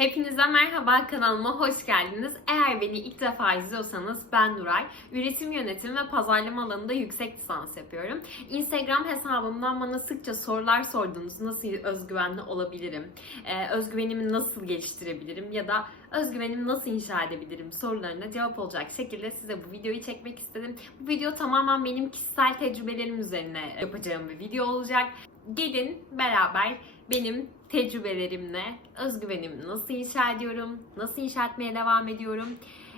Hepinize merhaba kanalıma hoş geldiniz. Eğer beni ilk defa izliyorsanız ben Nuray. Üretim yönetim ve pazarlama alanında yüksek lisans yapıyorum. Instagram hesabımdan bana sıkça sorular sordunuz. Nasıl özgüvenli olabilirim? Ee, özgüvenimi nasıl geliştirebilirim? Ya da özgüvenimi nasıl inşa edebilirim sorularına cevap olacak şekilde size bu videoyu çekmek istedim. Bu video tamamen benim kişisel tecrübelerim üzerine yapacağım bir video olacak. Gelin beraber benim tecrübelerimle özgüvenimi nasıl inşa ediyorum, nasıl inşa etmeye devam ediyorum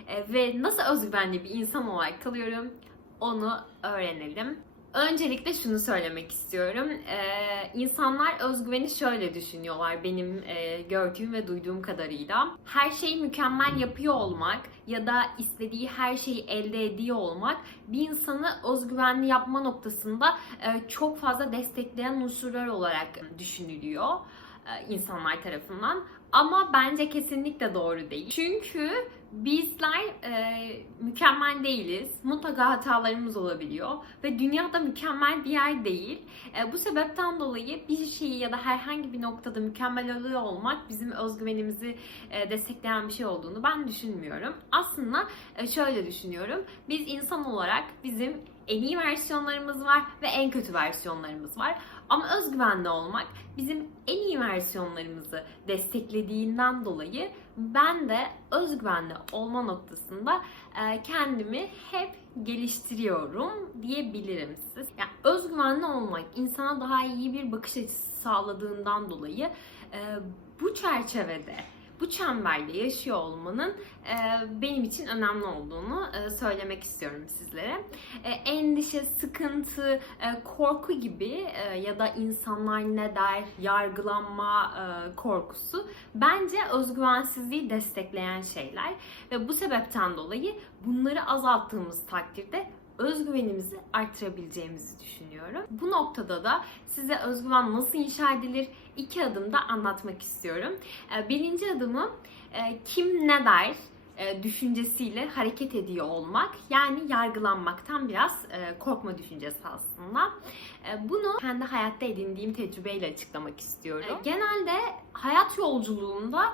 e, ve nasıl özgüvenli bir insan olarak kalıyorum onu öğrenelim. Öncelikle şunu söylemek istiyorum. Ee, insanlar özgüveni şöyle düşünüyorlar benim e, gördüğüm ve duyduğum kadarıyla. Her şeyi mükemmel yapıyor olmak ya da istediği her şeyi elde ediyor olmak bir insanı özgüvenli yapma noktasında e, çok fazla destekleyen unsurlar olarak düşünülüyor insanlar tarafından. Ama bence kesinlikle doğru değil. Çünkü bizler e, mükemmel değiliz. Mutlaka hatalarımız olabiliyor. Ve dünyada mükemmel bir yer değil. E, bu sebepten dolayı bir şeyi ya da herhangi bir noktada mükemmel oluyor olmak bizim özgüvenimizi e, destekleyen bir şey olduğunu ben düşünmüyorum. Aslında e, şöyle düşünüyorum. Biz insan olarak bizim en iyi versiyonlarımız var ve en kötü versiyonlarımız var. Ama özgüvenli olmak bizim en iyi versiyonlarımızı desteklediğinden dolayı ben de özgüvenli olma noktasında e, kendimi hep geliştiriyorum diyebilirim siz. Yani özgüvenli olmak insana daha iyi bir bakış açısı sağladığından dolayı e, bu çerçevede bu çemberde yaşıyor olmanın e, benim için önemli olduğunu e, söylemek istiyorum sizlere. E, endişe, sıkıntı, korku gibi ya da insanlar ne der, yargılanma korkusu bence özgüvensizliği destekleyen şeyler ve bu sebepten dolayı bunları azalttığımız takdirde özgüvenimizi artırabileceğimizi düşünüyorum. Bu noktada da size özgüven nasıl inşa edilir iki adımda anlatmak istiyorum. Ee, birinci adımı e, kim ne der e, düşüncesiyle hareket ediyor olmak. Yani yargılanmaktan biraz e, korkma düşüncesi aslında. Bunu kendi hayatta edindiğim tecrübeyle açıklamak istiyorum. Genelde hayat yolculuğumda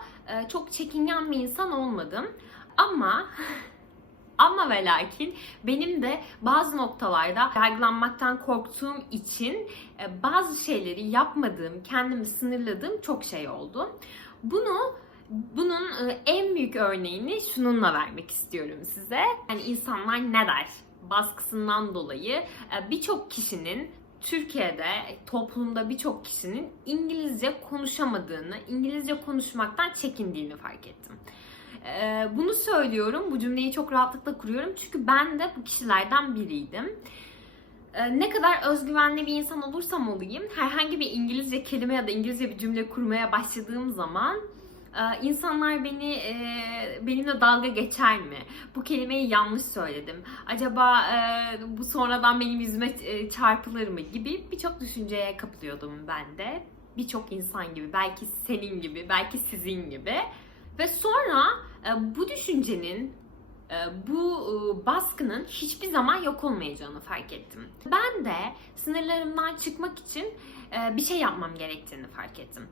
çok çekingen bir insan olmadım. Ama Ama ve lakin benim de bazı noktalarda yargılanmaktan korktuğum için e, bazı şeyleri yapmadığım, kendimi sınırladığım çok şey oldu. Bunu bunun e, en büyük örneğini şununla vermek istiyorum size. Yani insanlar ne der? Baskısından dolayı e, birçok kişinin Türkiye'de toplumda birçok kişinin İngilizce konuşamadığını, İngilizce konuşmaktan çekindiğini fark ettim. Ee, bunu söylüyorum, bu cümleyi çok rahatlıkla kuruyorum çünkü ben de bu kişilerden biriydim. Ee, ne kadar özgüvenli bir insan olursam olayım, herhangi bir İngilizce kelime ya da İngilizce bir cümle kurmaya başladığım zaman e, insanlar beni e, benimle dalga geçer mi? Bu kelimeyi yanlış söyledim. Acaba e, bu sonradan benim yüzüme çarpılır mı gibi birçok düşünceye kapılıyordum ben de. Birçok insan gibi, belki senin gibi, belki sizin gibi. Ve sonra e, bu düşüncenin e, bu e, baskının hiçbir zaman yok olmayacağını fark ettim. Ben de sınırlarımdan çıkmak için bir şey yapmam gerektiğini fark ettim.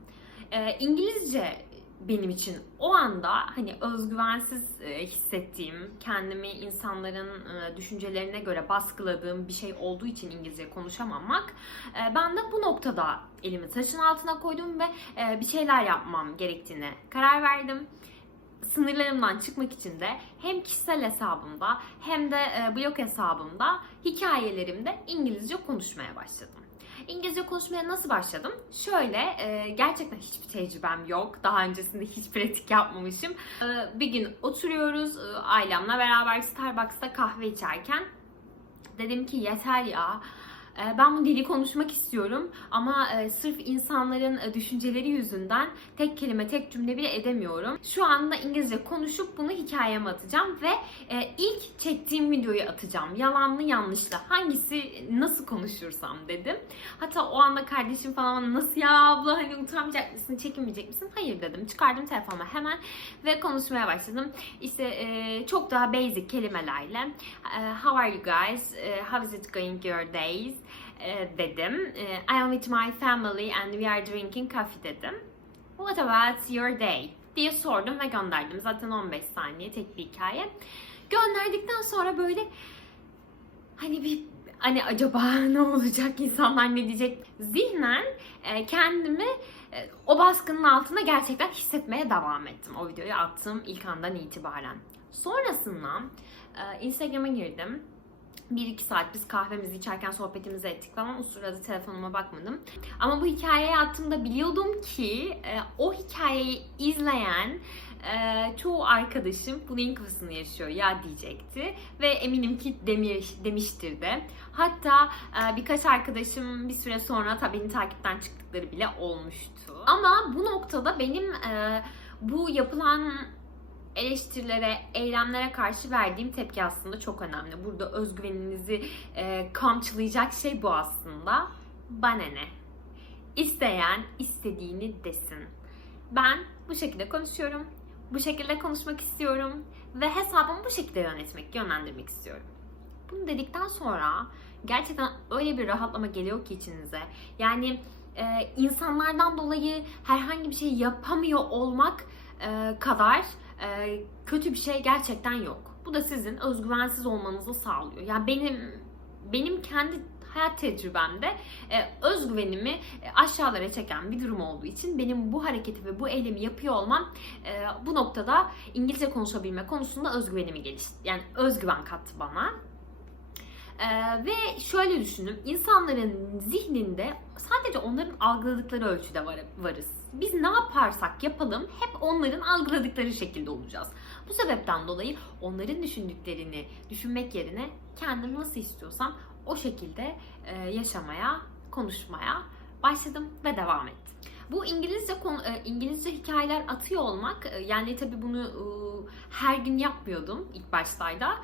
İngilizce benim için o anda hani özgüvensiz hissettiğim, kendimi insanların düşüncelerine göre baskıladığım bir şey olduğu için İngilizce konuşamamak ben de bu noktada elimi taşın altına koydum ve bir şeyler yapmam gerektiğine karar verdim sınırlarımdan çıkmak için de hem kişisel hesabımda hem de e, blog hesabımda hikayelerimde İngilizce konuşmaya başladım. İngilizce konuşmaya nasıl başladım? Şöyle, e, gerçekten hiçbir tecrübem yok. Daha öncesinde hiç pratik yapmamışım. E, bir gün oturuyoruz ailemle beraber Starbucks'ta kahve içerken. Dedim ki yeter ya ben bu dili konuşmak istiyorum ama e, sırf insanların e, düşünceleri yüzünden tek kelime, tek cümle bile edemiyorum. Şu anda İngilizce konuşup bunu hikayeme atacağım ve e, ilk çektiğim videoyu atacağım. Yalanlı yanlışlı hangisi nasıl konuşursam dedim. Hatta o anda kardeşim falan nasıl ya abla hani utanmayacak mısın, çekinmeyecek misin? Hayır dedim. Çıkardım telefonumu hemen ve konuşmaya başladım. İşte çok daha basic kelimelerle How are you guys? How is it going your days? E, dedim. E, I am with my family and we are drinking coffee dedim. What about your day? diye sordum ve gönderdim. Zaten 15 saniye tek bir hikaye. Gönderdikten sonra böyle hani bir hani acaba ne olacak insanlar ne diyecek zihnen e, kendimi o baskının altında gerçekten hissetmeye devam ettim o videoyu attığım ilk andan itibaren. Sonrasında Instagram'a girdim. 1-2 saat biz kahvemizi içerken sohbetimizi ettik falan. O sırada telefonuma bakmadım. Ama bu hikayeyi attığımda biliyordum ki e, o hikayeyi izleyen e, çoğu arkadaşım bu neyin kafasını yaşıyor ya diyecekti. Ve eminim ki demir, demiştir de. Hatta e, birkaç arkadaşım bir süre sonra tabii beni takipten çıktıkları bile olmuştu. Ama bu noktada benim e, bu yapılan eleştirilere, eylemlere karşı verdiğim tepki aslında çok önemli. Burada özgüveninizi e, kamçılayacak şey bu aslında. Bana ne? İsteyen istediğini desin. Ben bu şekilde konuşuyorum. Bu şekilde konuşmak istiyorum. Ve hesabımı bu şekilde yönetmek, yönlendirmek istiyorum. Bunu dedikten sonra gerçekten öyle bir rahatlama geliyor ki içinize. Yani e, insanlardan dolayı herhangi bir şey yapamıyor olmak e, kadar e, kötü bir şey gerçekten yok. Bu da sizin özgüvensiz olmanızı sağlıyor. Yani benim benim kendi hayat tecrübemde e, özgüvenimi e, aşağılara çeken bir durum olduğu için benim bu hareketi ve bu eylemi yapıyor olmam e, bu noktada İngilizce konuşabilme konusunda özgüvenimi gelişti. Yani özgüven kattı bana. Ee, ve şöyle düşünün, insanların zihninde sadece onların algıladıkları ölçüde var, varız. Biz ne yaparsak yapalım hep onların algıladıkları şekilde olacağız. Bu sebepten dolayı onların düşündüklerini düşünmek yerine kendim nasıl istiyorsam o şekilde e, yaşamaya, konuşmaya başladım ve devam ettim. Bu İngilizce e, İngilizce hikayeler atıyor olmak e, yani tabii bunu her gün yapmıyordum ilk başlarda.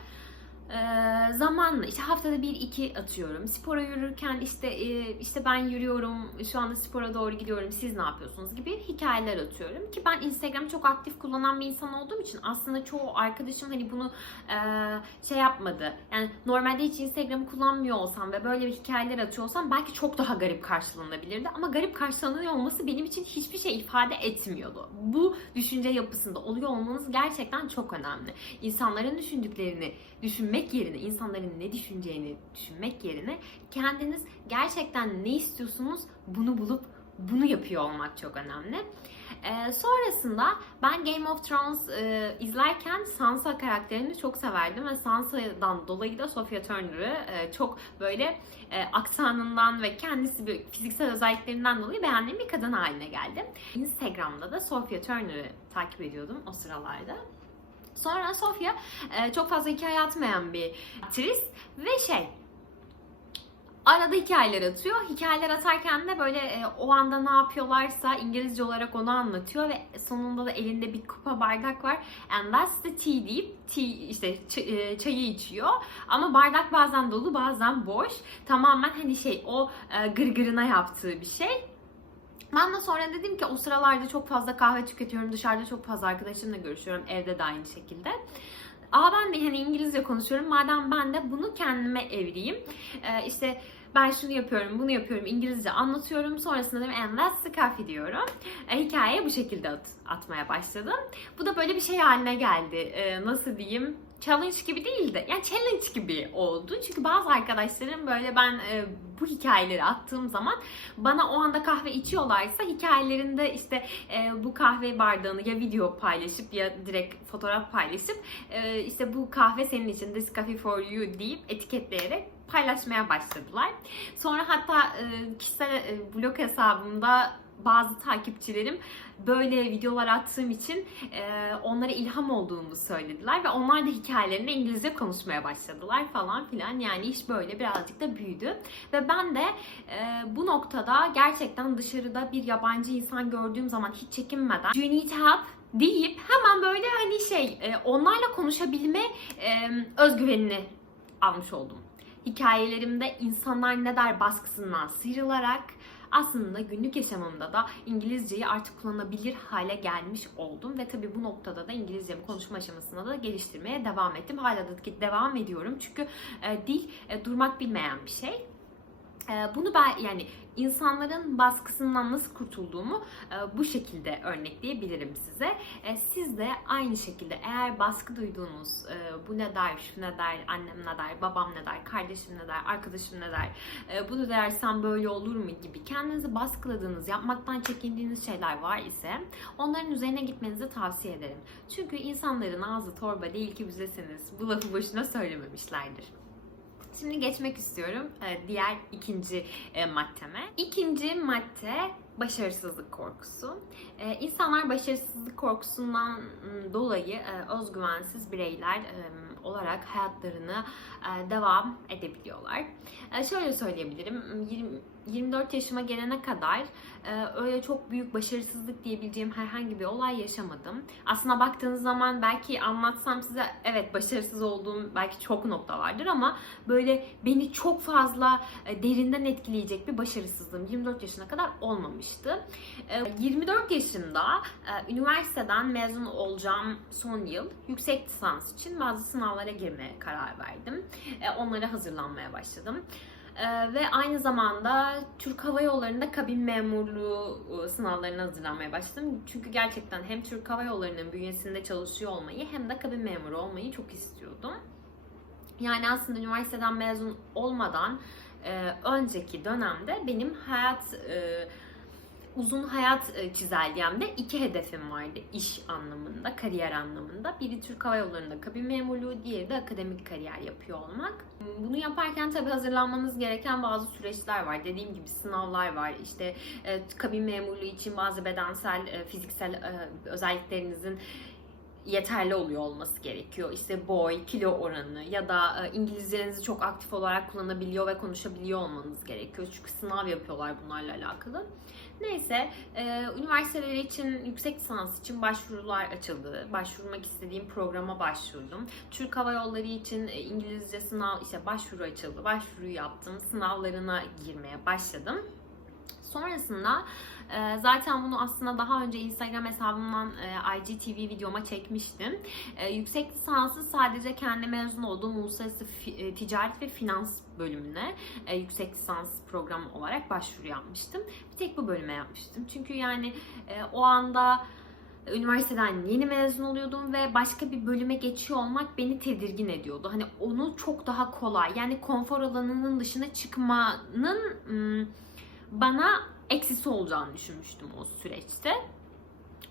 Ee, zamanla işte haftada bir iki atıyorum. Spora yürürken işte e, işte ben yürüyorum, şu anda spora doğru gidiyorum, siz ne yapıyorsunuz gibi hikayeler atıyorum. Ki ben Instagram çok aktif kullanan bir insan olduğum için aslında çoğu arkadaşım hani bunu e, şey yapmadı. Yani normalde hiç Instagram kullanmıyor olsam ve böyle bir hikayeler atıyor olsam belki çok daha garip karşılanabilirdi. Ama garip karşılanıyor olması benim için hiçbir şey ifade etmiyordu. Bu düşünce yapısında oluyor olmanız gerçekten çok önemli. İnsanların düşündüklerini düşünmek yerine, insanların ne düşüneceğini düşünmek yerine kendiniz gerçekten ne istiyorsunuz bunu bulup bunu yapıyor olmak çok önemli. Ee, sonrasında ben Game of Thrones e, izlerken Sansa karakterini çok severdim ve Sansa'dan dolayı da Sophia Turner'ı e, çok böyle e, aksanından ve kendisi fiziksel özelliklerinden dolayı beğendiğim bir kadın haline geldim. Instagram'da da Sophia Turner'ı takip ediyordum o sıralarda. Sonra Sofia e, çok fazla hikaye atmayan bir aktris ve şey arada hikayeler atıyor. Hikayeler atarken de böyle e, o anda ne yapıyorlarsa İngilizce olarak onu anlatıyor ve sonunda da elinde bir kupa bardak var. And that's the tea deyip tea işte e, çayı içiyor. Ama bardak bazen dolu bazen boş. Tamamen hani şey o e, gırgırına yaptığı bir şey. Ben de sonra dedim ki o sıralarda çok fazla kahve tüketiyorum. Dışarıda çok fazla arkadaşımla görüşüyorum. Evde de aynı şekilde. Aa ben de hani İngilizce konuşuyorum. Madem ben de bunu kendime evireyim. Ee, işte ben şunu yapıyorum, bunu yapıyorum, İngilizce anlatıyorum. Sonrasında dedim and that's the coffee diyorum. E, hikayeye bu şekilde at, atmaya başladım. Bu da böyle bir şey haline geldi. E, nasıl diyeyim? Challenge gibi değildi. Yani challenge gibi oldu. Çünkü bazı arkadaşlarım böyle ben e, bu hikayeleri attığım zaman bana o anda kahve içiyorlarsa hikayelerinde işte e, bu kahve bardağını ya video paylaşıp ya direkt fotoğraf paylaşıp e, işte bu kahve senin için this coffee for you deyip etiketleyerek paylaşmaya başladılar. Sonra hatta e, kişisel e, blog hesabımda bazı takipçilerim böyle videolar attığım için e, onlara ilham olduğumu söylediler ve onlar da hikayelerini İngilizce konuşmaya başladılar falan filan. Yani iş böyle birazcık da büyüdü. Ve ben de e, bu noktada gerçekten dışarıda bir yabancı insan gördüğüm zaman hiç çekinmeden Do you need help? deyip hemen böyle hani şey e, onlarla konuşabilme e, özgüvenini almış oldum hikayelerimde insanlar ne der baskısından sıyrılarak aslında günlük yaşamımda da İngilizceyi artık kullanabilir hale gelmiş oldum ve tabii bu noktada da İngilizcemi konuşma aşamasında da geliştirmeye devam ettim. Hala da devam ediyorum çünkü e, dil e, durmak bilmeyen bir şey. Bunu ben yani insanların baskısından nasıl kurtulduğumu bu şekilde örnekleyebilirim size. Siz de aynı şekilde eğer baskı duyduğunuz bu ne der, şu ne der, annem ne der, babam ne der, kardeşim ne der, arkadaşım ne der, bunu dersem böyle olur mu gibi kendinizi baskıladığınız, yapmaktan çekindiğiniz şeyler var ise onların üzerine gitmenizi tavsiye ederim. Çünkü insanların ağzı torba değil ki büzesiniz. Bu lafı boşuna söylememişlerdir. Şimdi geçmek istiyorum e, diğer ikinci e, maddeme. İkinci madde başarısızlık korkusu. E, İnsanlar başarısızlık korkusundan m, dolayı e, özgüvensiz bireyler olarak hayatlarını devam edebiliyorlar. Şöyle söyleyebilirim, 20 24 yaşıma gelene kadar e, öyle çok büyük başarısızlık diyebileceğim herhangi bir olay yaşamadım. Aslına baktığınız zaman belki anlatsam size evet başarısız olduğum belki çok nokta vardır ama böyle beni çok fazla e, derinden etkileyecek bir başarısızlığım 24 yaşına kadar olmamıştı. E, 24 yaşında e, üniversiteden mezun olacağım son yıl yüksek lisans için bazı sınavlara girmeye karar verdim. E, onlara hazırlanmaya başladım. Ee, ve aynı zamanda Türk Hava Yolları'nda kabin memurluğu e, sınavlarına hazırlanmaya başladım. Çünkü gerçekten hem Türk Hava Yolları'nın bünyesinde çalışıyor olmayı hem de kabin memuru olmayı çok istiyordum. Yani aslında üniversiteden mezun olmadan e, önceki dönemde benim hayat e, uzun hayat e, çizelgemde iki hedefim vardı iş anlamında, kariyer anlamında. Biri Türk Hava Yolları'nda kabin memurluğu, diğeri de akademik kariyer yapıyor olmak. Bunu yaparken tabii hazırlanmanız gereken bazı süreçler var. Dediğim gibi sınavlar var. İşte e, kabin memurluğu için bazı bedensel, e, fiziksel özelliklerinizin yeterli oluyor olması gerekiyor. İşte boy, kilo oranı ya da İngilizcenizi çok aktif olarak kullanabiliyor ve konuşabiliyor olmanız gerekiyor. Çünkü sınav yapıyorlar bunlarla alakalı. Neyse, e, üniversiteler için, yüksek lisans için başvurular açıldı. Başvurmak istediğim programa başvurdum. Türk Hava Yolları için e, İngilizce sınav, işte başvuru açıldı. Başvuruyu yaptım. Sınavlarına girmeye başladım. Sonrasında e, zaten bunu aslında daha önce Instagram hesabımdan e, IGTV videoma çekmiştim. E, yüksek lisansı sadece kendi mezun olduğum Uluslararası e, Ticaret ve Finans bölümüne e, yüksek lisans programı olarak başvuru yapmıştım. Bir tek bu bölüme yapmıştım. Çünkü yani e, o anda üniversiteden yeni mezun oluyordum ve başka bir bölüme geçiyor olmak beni tedirgin ediyordu. Hani onu çok daha kolay yani konfor alanının dışına çıkmanın bana eksisi olacağını düşünmüştüm o süreçte.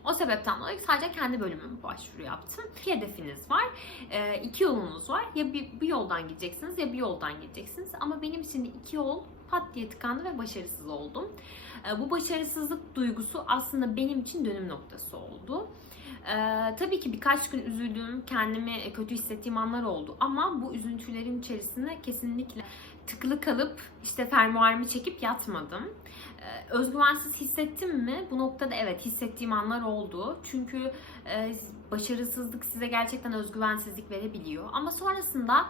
O sebepten dolayı sadece kendi bölümüme başvuru yaptım. İki hedefiniz var, e, iki yolunuz var. Ya bir, bir yoldan gideceksiniz ya bir yoldan gideceksiniz. Ama benim de iki yol pat diye tıkandı ve başarısız oldum. E, Bu başarısızlık duygusu aslında benim için dönüm noktası oldu. Ee, tabii ki birkaç gün üzüldüğüm, kendimi kötü hissettiğim anlar oldu. Ama bu üzüntülerin içerisinde kesinlikle tıkılı kalıp işte fermuarımı çekip yatmadım. Ee, özgüvensiz hissettim mi? Bu noktada evet hissettiğim anlar oldu. Çünkü e, başarısızlık size gerçekten özgüvensizlik verebiliyor. Ama sonrasında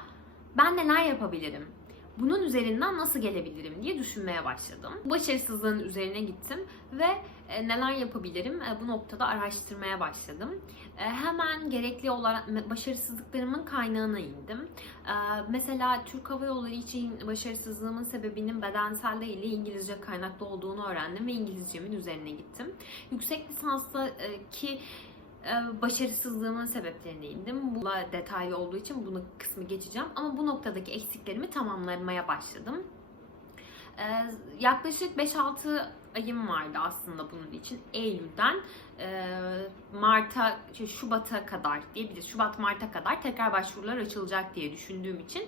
ben neler yapabilirim? Bunun üzerinden nasıl gelebilirim diye düşünmeye başladım. Başarısızlığın üzerine gittim ve e, neler yapabilirim e, bu noktada araştırmaya başladım. E, Hemen gerekli olarak başarısızlıklarımın kaynağına indim. Mesela Türk Hava Yolları için başarısızlığımın sebebinin bedensel değil de İngilizce kaynaklı olduğunu öğrendim ve İngilizcemin üzerine gittim. Yüksek lisanstaki başarısızlığımın sebeplerine indim. Bu detaylı olduğu için bunu kısmı geçeceğim. Ama bu noktadaki eksiklerimi tamamlamaya başladım. E, Yaklaşık 5-6 ayım vardı aslında bunun için. Eylül'den e, Mart'a, şey, Şubat'a kadar diyebiliriz. Şubat-Mart'a kadar tekrar başvurular açılacak diye düşündüğüm için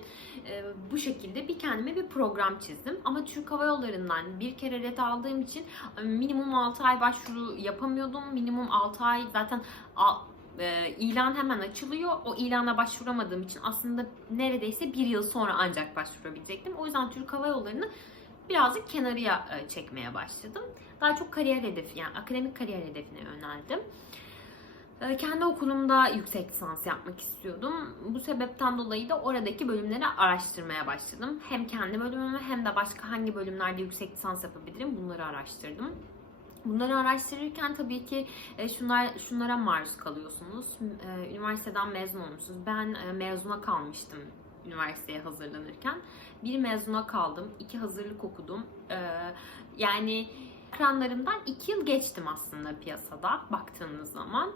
e, bu şekilde bir kendime bir program çizdim. Ama Türk Hava Yolları'ndan bir kere ret aldığım için e, minimum 6 ay başvuru yapamıyordum. Minimum 6 ay zaten e, ilan hemen açılıyor. O ilana başvuramadığım için aslında neredeyse bir yıl sonra ancak başvurabilecektim. O yüzden Türk Hava Yolları'nı birazcık kenarıya e, çekmeye başladım. Daha çok kariyer hedefi yani akademik kariyer hedefine yöneldim. E, Kendi okulumda yüksek lisans yapmak istiyordum. Bu sebepten dolayı da oradaki bölümleri araştırmaya başladım. Hem kendi bölümümü hem de başka hangi bölümlerde yüksek lisans yapabilirim bunları araştırdım. Bunları araştırırken tabii ki e, şunlar şunlara maruz kalıyorsunuz. Üniversiteden mezun olmuşsunuz. Ben mezuna kalmıştım üniversiteye hazırlanırken. Bir mezuna kaldım, iki hazırlık okudum. Ee, yani ekranlarından iki yıl geçtim aslında piyasada baktığınız zaman.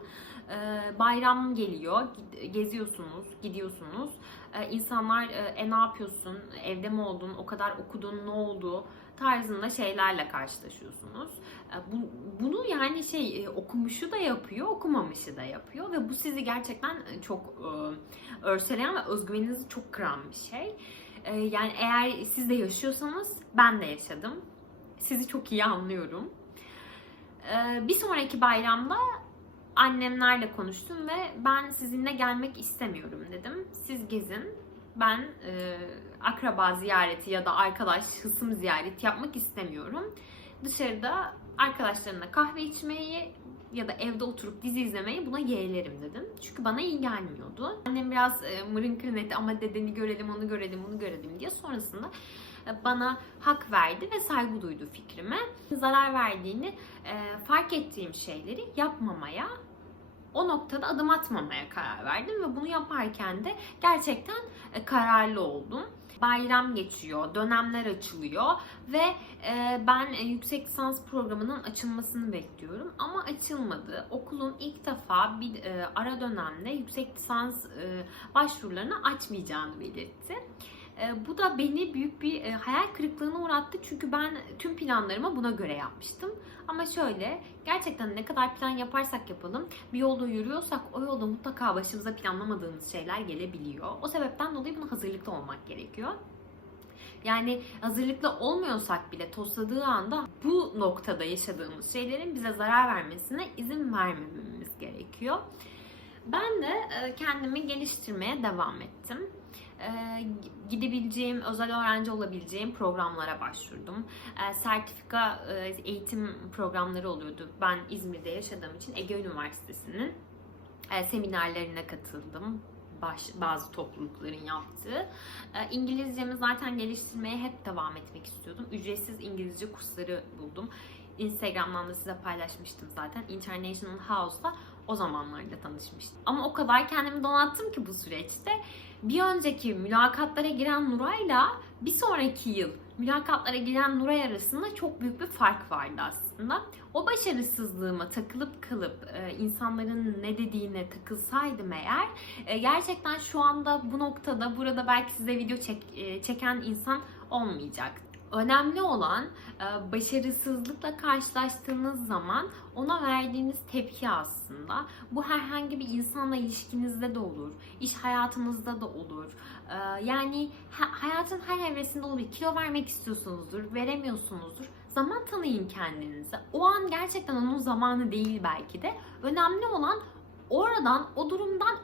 Ee, bayram geliyor, geziyorsunuz, gidiyorsunuz. Ee, insanlar e, e, ne yapıyorsun, evde mi oldun, o kadar okudun, ne oldu tarzında şeylerle karşılaşıyorsunuz. Bu, bunu yani şey e, okumuşu da yapıyor, okumamışı da yapıyor ve bu sizi gerçekten e, çok e, örseleyen ve özgüveninizi çok kıran bir şey. Yani eğer siz de yaşıyorsanız ben de yaşadım. Sizi çok iyi anlıyorum. Bir sonraki bayramda annemlerle konuştum ve ben sizinle gelmek istemiyorum dedim. Siz gezin. Ben e, akraba ziyareti ya da arkadaş hısım ziyareti yapmak istemiyorum. Dışarıda arkadaşlarımla kahve içmeyi ya da evde oturup dizi izlemeyi buna yeğlerim dedim. Çünkü bana iyi gelmiyordu. Annem biraz e, mırın kırın etti ama dedeni görelim, onu görelim, bunu görelim diye sonrasında e, bana hak verdi ve saygı duydu fikrime. Zarar verdiğini e, fark ettiğim şeyleri yapmamaya o noktada adım atmamaya karar verdim ve bunu yaparken de gerçekten e, kararlı oldum. Bayram geçiyor, dönemler açılıyor ve e, ben e, yüksek lisans programının açılmasını bekliyorum ama açılmadı. Okulun ilk defa bir e, ara dönemde yüksek lisans e, başvurularını açmayacağını belirtti. E, bu da beni büyük bir e, hayal kırıklığına uğrattı çünkü ben tüm planlarımı buna göre yapmıştım. Ama şöyle gerçekten ne kadar plan yaparsak yapalım bir yolda yürüyorsak o yolda mutlaka başımıza planlamadığımız şeyler gelebiliyor. O sebepten dolayı buna hazırlıklı olmak gerekiyor. Yani hazırlıklı olmuyorsak bile tosladığı anda bu noktada yaşadığımız şeylerin bize zarar vermesine izin vermememiz gerekiyor. Ben de e, kendimi geliştirmeye devam ettim. Gidebileceğim, özel öğrenci olabileceğim programlara başvurdum. Sertifika eğitim programları oluyordu. Ben İzmir'de yaşadığım için Ege Üniversitesi'nin seminerlerine katıldım. Baş, bazı toplulukların yaptığı. E, İngilizcemi zaten geliştirmeye hep devam etmek istiyordum. Ücretsiz İngilizce kursları buldum. Instagram'dan da size paylaşmıştım zaten. International House'la o zamanlarda tanışmıştım. Ama o kadar kendimi donattım ki bu süreçte. Bir önceki mülakatlara giren Nuray'la bir sonraki yıl mülakatlara giren Nuray arasında çok büyük bir fark vardı aslında. O başarısızlığıma takılıp kalıp e, insanların ne dediğine takılsaydım eğer e, gerçekten şu anda bu noktada burada belki size video çek, e, çeken insan olmayacak. Önemli olan e, başarısızlıkla karşılaştığınız zaman ona verdiğiniz tepki aslında. Bu herhangi bir insanla ilişkinizde de olur, iş hayatınızda da olur. E, Yani ha- hayatın her evresinde olabilir. Kilo vermek istiyorsunuzdur, veremiyorsunuzdur. Zaman tanıyın kendinize. O an gerçekten onun zamanı değil belki de. Önemli olan oradan, o durumdan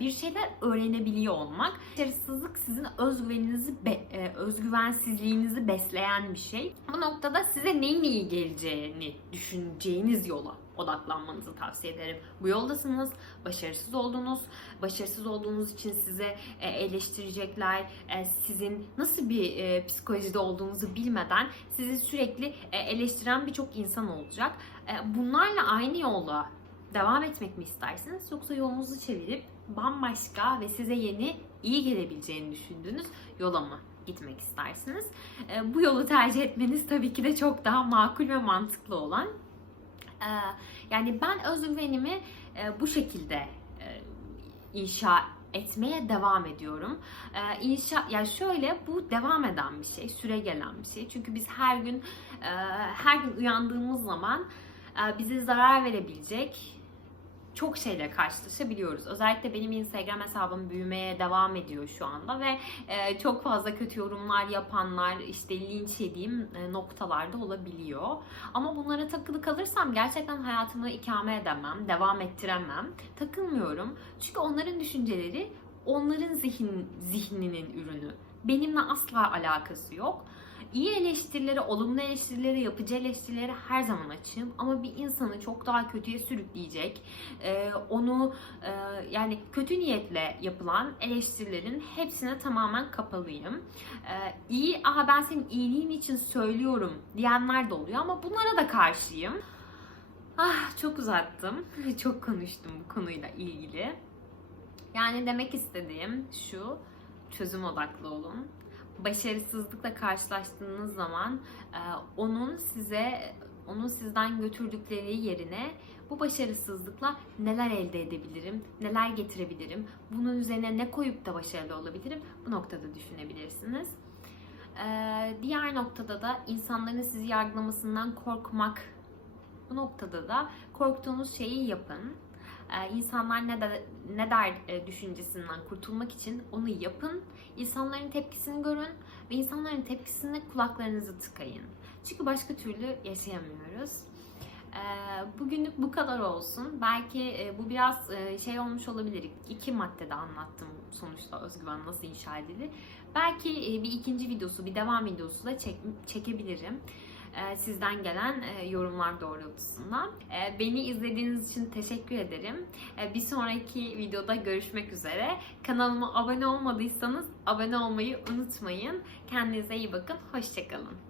bir şeyler öğrenebiliyor olmak. Başarısızlık sizin özgüveninizi, e, özgüvensizliğinizi besleyen bir şey. Bu noktada size neyin iyi geleceğini düşüneceğiniz yola odaklanmanızı tavsiye ederim. Bu yoldasınız, başarısız oldunuz. Başarısız olduğunuz için size e, eleştirecekler. E, Sizin nasıl bir e, psikolojide olduğunuzu bilmeden sizi sürekli e, eleştiren birçok insan olacak. E, Bunlarla aynı yola devam etmek mi istersiniz yoksa yolunuzu çevirip bambaşka ve size yeni iyi gelebileceğini düşündüğünüz yola mı gitmek istersiniz? E, Bu yolu tercih etmeniz tabii ki de çok daha makul ve mantıklı olan. E, Yani ben özgüvenimi e, bu şekilde e, inşa etmeye devam ediyorum. Ee, inşa ya şöyle bu devam eden bir şey, süre gelen bir şey. Çünkü biz her gün e, her gün uyandığımız zaman e, bize zarar verebilecek çok şeyle karşılaşabiliyoruz. Özellikle benim Instagram hesabım büyümeye devam ediyor şu anda ve e, çok fazla kötü yorumlar yapanlar, işte linç yediğim e, noktalarda olabiliyor. Ama bunlara takılı kalırsam gerçekten hayatımı ikame edemem, devam ettiremem. Takılmıyorum. Çünkü onların düşünceleri onların zihin zihninin ürünü. Benimle asla alakası yok. İyi eleştirilere, olumlu eleştirilere, yapıcı eleştirilere her zaman açığım. Ama bir insanı çok daha kötüye sürükleyecek, e, onu e, yani kötü niyetle yapılan eleştirilerin hepsine tamamen kapalıyım. E, iyi, aha ben senin iyiliğin için söylüyorum diyenler de oluyor ama bunlara da karşıyım. Ah çok uzattım. Çok konuştum bu konuyla ilgili. Yani demek istediğim şu. çözüm odaklı olun. Başarısızlıkla karşılaştığınız zaman e, onun size onun sizden götürdükleri yerine bu başarısızlıkla neler elde edebilirim, neler getirebilirim, bunun üzerine ne koyup da başarılı olabilirim bu noktada düşünebilirsiniz. Ee, diğer noktada da insanların sizi yargılamasından korkmak. Bu noktada da korktuğunuz şeyi yapın. Ee, insanlar ne, de, ne der e, düşüncesinden kurtulmak için onu yapın. İnsanların tepkisini görün ve insanların tepkisine kulaklarınızı tıkayın. Çünkü başka türlü yaşayamıyoruz. Ee, Bugünlük bu kadar olsun. Belki e, bu biraz e, şey olmuş olabilir. İki maddede anlattım sonuçta özgüven nasıl inşa edilir. Belki bir ikinci videosu, bir devam videosu da çek, çekebilirim. E, Sizden gelen e, yorumlar doğrultusunda. E, Beni izlediğiniz için teşekkür ederim. E, Bir sonraki videoda görüşmek üzere. Kanalıma abone olmadıysanız abone olmayı unutmayın. Kendinize iyi bakın. Hoşçakalın.